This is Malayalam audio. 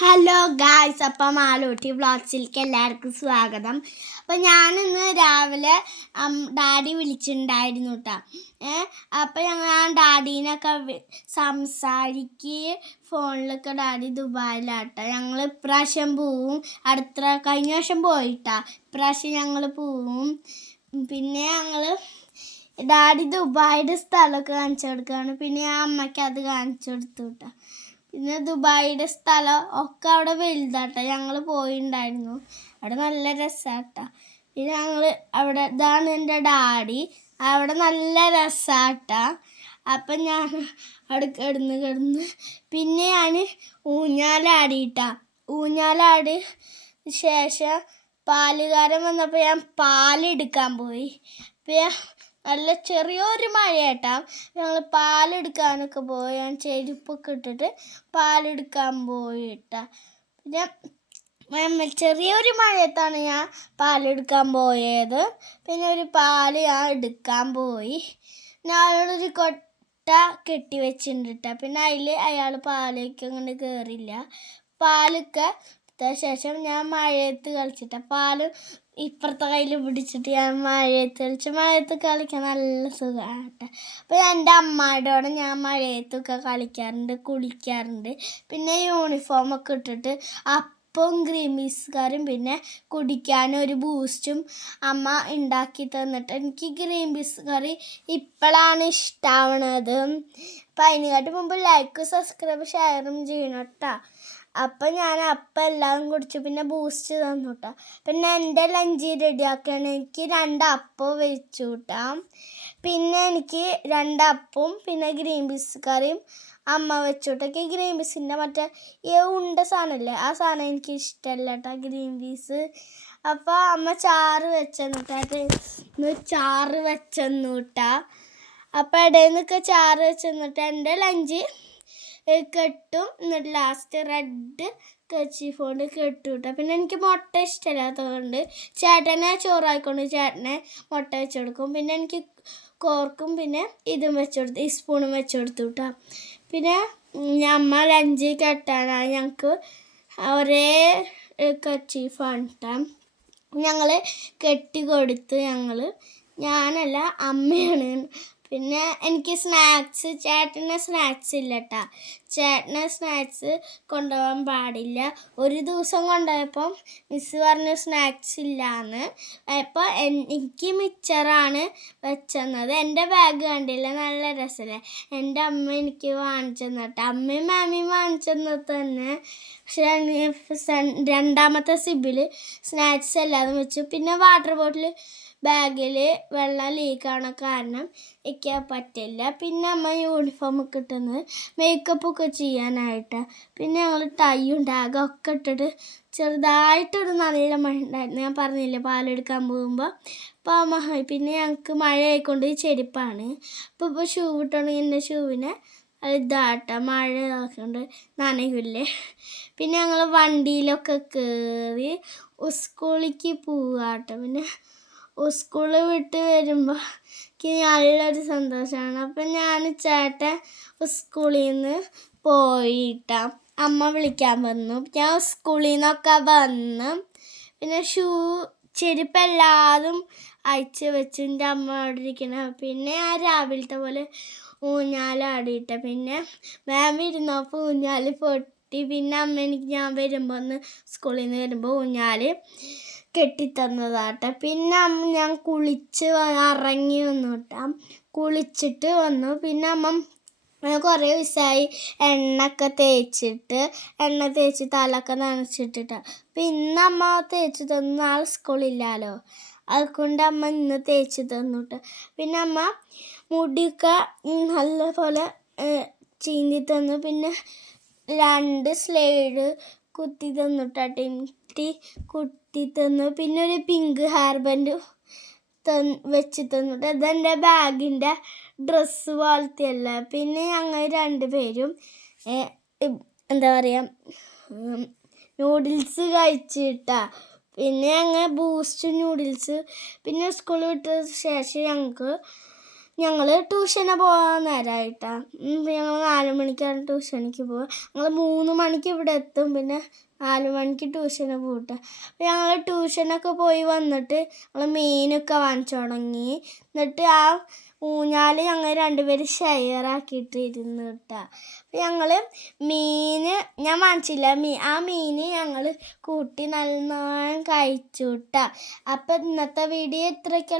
ഹലോ ഗായ്സ്, അപ്പം മാളൂട്ടി വ്ളോഗ്സിലേക്ക് എല്ലാവർക്കും സ്വാഗതം. അപ്പം ഞാനിന്ന് രാവിലെ ഡാഡി വിളിച്ചിട്ടുണ്ടായിരുന്നു കേട്ടോ. അപ്പം ഞാൻ ഡാഡീനൊക്കെ സംസാരിക്കുക ഫോണിലൊക്കെ. ഡാഡി ദുബായിലാട്ടോ. ഞങ്ങൾ ഇപ്രാവശ്യം പോവും. കഴിഞ്ഞ വർഷം പോയിട്ടാ. ഇപ്രാവശ്യം ഞങ്ങൾ പോവും. പിന്നെ ഞങ്ങൾ ഡാഡി ദുബായിയുടെ സ്ഥലമൊക്കെ കാണിച്ചു കൊടുക്കുകയാണ്. പിന്നെ ഞാൻ അമ്മയ്ക്ക് അത് കാണിച്ചു കൊടുത്തു കേട്ടോ. പിന്നെ ദുബായിയുടെ സ്ഥലം ഒക്കെ അവിടെ വലുതാട്ടോ. ഞങ്ങൾ പോയിട്ടുണ്ടായിരുന്നു. അവിടെ നല്ല രസമാട്ടോ. പിന്നെ ഞങ്ങൾ അവിടെ ഇതാണ് എൻ്റെ ഡാഡി. അവിടെ നല്ല രസമാട്ടോ. അപ്പം ഞാൻ അവിടെ കിടന്ന് പിന്നെ ഞാൻ ഊഞ്ഞാലാടിയിട്ടാ. ഊഞ്ഞാലാടി ശേഷം പാലുകാരൻ വന്നപ്പോൾ ഞാൻ പാലെടുക്കാൻ പോയി. പിന്നെ നല്ല ചെറിയൊരു മഴയാട്ടാ. ഞങ്ങൾ പാലെടുക്കാനൊക്കെ പോയി. ഞാൻ ചെരുപ്പൊക്കെ ഇട്ടിട്ട് പാലെടുക്കാൻ പോയിട്ടാ. പിന്നെ ചെറിയൊരു മഴയത്താണ് ഞാൻ പാലെടുക്കാൻ പോയത്. പിന്നെ ഒരു പാല് ഞാൻ എടുക്കാൻ പോയി. ഞാനൊരു കൊട്ട കെട്ടി വെച്ചിട്ടുണ്ട് കേട്ടോ. പിന്നെ അതിൽ അയാൾ പാലേക്ക് അങ്ങോട്ട് കയറില്ല. പാലൊക്കെ ശേഷം ഞാൻ മഴയത്ത് കളിച്ചിട്ടാ. പാല് ഇപ്പുറത്തെ കയ്യിൽ പിടിച്ചിട്ട് ഞാൻ മഴയത്ത് കളിക്കാൻ നല്ല സുഖമാട്ടെ. അപ്പോൾ എൻ്റെ അമ്മയുടെ ഞാൻ മഴയത്തൊക്കെ കളിക്കാറുണ്ട്, കുളിക്കാറുണ്ട്. പിന്നെ യൂണിഫോമൊക്കെ ഇട്ടിട്ട് അപ്പം ഗ്രീൻ പീസ് കറിയും പിന്നെ കുടിക്കാനും ഒരു ബൂസ്റ്റും അമ്മ ഉണ്ടാക്കി തന്നിട്ട്. എനിക്ക് ഗ്രീൻ പീസ് കറി ഇപ്പോഴാണ് ഇഷ്ടമാവണത്. അപ്പം അതിനെക്കാട്ടി മുമ്പ് ലൈക്ക്, സബ്സ്ക്രൈബ്, ഷെയറും ചെയ്യണം കേട്ടോ. അപ്പം ഞാൻ അപ്പം എല്ലാം കുടിച്ചു. പിന്നെ ബൂസ്റ്റ് തന്നു കേട്ടോ. പിന്നെ എൻ്റെ ലഞ്ച് റെഡിയാക്കുകയാണ്. എനിക്ക് 2 അപ്പം വെച്ചു കൂട്ടാം. പിന്നെ എനിക്ക് 2 അപ്പവും പിന്നെ ഗ്രീൻ പീസ് കറിയും അമ്മ വെച്ചു കേട്ടോ. ഗ്രീൻ പീസിൻ്റെ മറ്റേ ഉണ്ട സാധനമല്ലേ, ആ സാധനം എനിക്ക് ഇഷ്ടമല്ല കേട്ടോ, ഗ്രീൻ പീസ്. അപ്പോൾ അമ്മ ചാറ് വെച്ചെന്നു കേട്ടോ. ചാറ് വെച്ചെന്നു കേട്ടോ. അപ്പോൾ ഇടയിൽ നിന്നൊക്കെ ചാറ് വെച്ചെന്നിട്ട് എൻ്റെ ലഞ്ച് കെട്ടും. എന്നിട്ട് ലാസ്റ്റ് റെഡ് കർച്ചീഫ് കൊണ്ട് കെട്ടും കേട്ടോ. പിന്നെ എനിക്ക് മുട്ട ഇഷ്ടമില്ലാത്തതുകൊണ്ട് ചേട്ടനെ ചോറായിക്കൊണ്ട് ചേട്ടനെ മുട്ട വെച്ച് കൊടുക്കും. പിന്നെ എനിക്ക് കോർക്കും പിന്നെ ഇതും വെച്ച് കൊടുത്തു, ഈ സ്പൂണും വെച്ച് കൊടുത്തു കേട്ടോ. പിന്നെ അമ്മ ലഞ്ച് കെട്ടാനായി ഞങ്ങൾക്ക് ഒരേ കർച്ചീഫാണ് കേട്ടോ. ഞങ്ങൾ കെട്ടി കൊടുത്ത് ഞാനല്ല അമ്മയാണ്. പിന്നെ എനിക്ക് സ്നാക്സ്, ചേട്ടന് സ്നാക്സ് ഇല്ല കേട്ടോ. ചേട്ടന് സ്നാക്സ് കൊണ്ടുപോകാൻ പാടില്ല. ഒരു ദിവസം കൊണ്ടുപോയപ്പം മിസ്സ് പറഞ്ഞു സ്നാക്സ് ഇല്ലയെന്ന്. അപ്പോൾ എനിക്ക് മിച്ചറാണ് വെച്ചെന്നത്. എൻ്റെ ബാഗ് കണ്ടില്ല, നല്ല രസമല്ലേ. എൻ്റെ അമ്മ എനിക്ക് വാങ്ങിച്ചു തന്നിട്ട്, അമ്മയും മാമിയും വാങ്ങിച്ചു തന്നത് തന്നെ. പക്ഷേ രണ്ടാമത്തെ സിബിൽ സ്നാക്സ് എല്ലാതും വെച്ചു. പിന്നെ വാട്ടർ ബോട്ടിൽ ബാഗിൽ വെള്ളം ലീക്കാണ് കാരണം വയ്ക്കാൻ പറ്റില്ല. പിന്നെ അമ്മ യൂണിഫോമൊക്കെ ഇട്ടുന്നത് മേക്കപ്പൊക്കെ ചെയ്യാനായിട്ട്. പിന്നെ ഞങ്ങൾ ടൈയും ടാഗൊക്കെ ഇട്ടിട്ട് ചെറുതായിട്ടൊരു നല്ല മഴ ഉണ്ടായിരുന്നു. ഞാൻ പറഞ്ഞില്ലേ പാലെടുക്കാൻ പോകുമ്പോൾ. അപ്പോൾ പിന്നെ ഞങ്ങൾക്ക് മഴ ആയിക്കൊണ്ട് ചെരുപ്പാണ്. ഇപ്പോൾ ഷൂ ഇട്ടുണ്ടെങ്കിൽ എൻ്റെ ഷൂവിനെ ഇതാട്ട മഴ ആക്കിക്കൊണ്ട് നനയില്ലേ. പിന്നെ ഞങ്ങൾ വണ്ടിയിലൊക്കെ കയറി സ്കൂളിലേക്ക് പോവാട്ടോ. പിന്നെ സ്കൂൾ വിട്ട് വരുമ്പോൾ എനിക്ക് നല്ലൊരു സന്തോഷമാണ്. അപ്പം ഞാൻ ചേട്ടൻ സ്കൂളിൽ നിന്ന് പോയിട്ടാ. അമ്മ വിളിക്കാൻ വന്നു. ഞാൻ സ്കൂളിൽ നിന്നൊക്കെ വന്ന് പിന്നെ ചെരുപ്പ് എല്ലാതും അയച്ച് വെച്ച് എൻ്റെ അമ്മ അവിടെ ഇരിക്കണം. പിന്നെ ഞാൻ രാവിലത്തെ പോലെ ഊഞ്ഞാലാടിയിട്ട. പിന്നെ മാം ഇരുന്നപ്പോൾ ഊഞ്ഞാൽ പൊട്ടി. പിന്നെ അമ്മ ഞാൻ വരുമ്പോൾ സ്കൂളിൽ നിന്ന് വരുമ്പോൾ ഊഞ്ഞാൽ കെട്ടിത്തന്നതാട്ടെ. പിന്നെ ഞാൻ ഇറങ്ങി വന്നു കേട്ടോ. കുളിച്ചിട്ട് വന്നു. പിന്നെ അമ്മ കുറേ ദിവസമായി എണ്ണ തേച്ച് തലയൊക്കെ നനച്ചിട്ടിട്ടാണ്. അപ്പം ഇന്ന് അമ്മ തേച്ച് തന്നു. നാളെ സ്കൂളില്ലല്ലോ, അതുകൊണ്ട് അമ്മ ഇന്ന് തേച്ച് തന്നു കേട്ടോ. പിന്നെ അമ്മ മുടിയൊക്കെ നല്ലപോലെ ചീന്തി തന്നു. പിന്നെ 2 സ്ലൈഡ് കുത്തി തന്നു കേട്ടോ. കുത്തി തന്നു. പിന്നെ ഒരു പിങ്ക് ഹെയർ ബാൻഡ് വെച്ച് തന്നിട്ട് ഇതെൻ്റെ ബാഗിൻ്റെ ഡ്രസ്സ് പോലത്തെയല്ല. പിന്നെ ഞങ്ങൾ 2 പേരും എന്താ പറയുക നൂഡിൽസ് കഴിച്ചിട്ടാ. പിന്നെ ഞങ്ങൾ ബൂസ്റ്റ് നൂഡിൽസ്. പിന്നെ സ്കൂൾ വിട്ട ശേഷം ഞങ്ങൾക്ക് ഞങ്ങൾ ട്യൂഷന് പോകാൻ നേരമായിട്ടാ. ഞങ്ങൾ 4 മണിക്കാണ് ട്യൂഷനിക്ക് പോവുക. ഞങ്ങൾ 3 മണിക്ക് ഇവിടെ എത്തും. പിന്നെ 4 മണിക്ക് ട്യൂഷന് പോട്ടെ. അപ്പോൾ ഞങ്ങൾ ട്യൂഷനൊക്കെ പോയി വന്നിട്ട് ഞങ്ങൾ മീനൊക്കെ വാങ്ങിച്ചു തുടങ്ങി. എന്നിട്ട് ആ ഊഞ്ഞാൽ ഞങ്ങൾ 2 പേരും ഷെയറാക്കിയിട്ട് ഇരുന്ന് കിട്ടുക. അപ്പോൾ ഞങ്ങൾ മീൻ ഞാൻ വാങ്ങിച്ചില്ല. ആ മീൻ ഞങ്ങൾ കൂട്ടി നല്ലോണം കഴിച്ചു കിട്ടുക. അപ്പോൾ ഇന്നത്തെ വീഡിയോ ഇത്രയ്ക്ക്.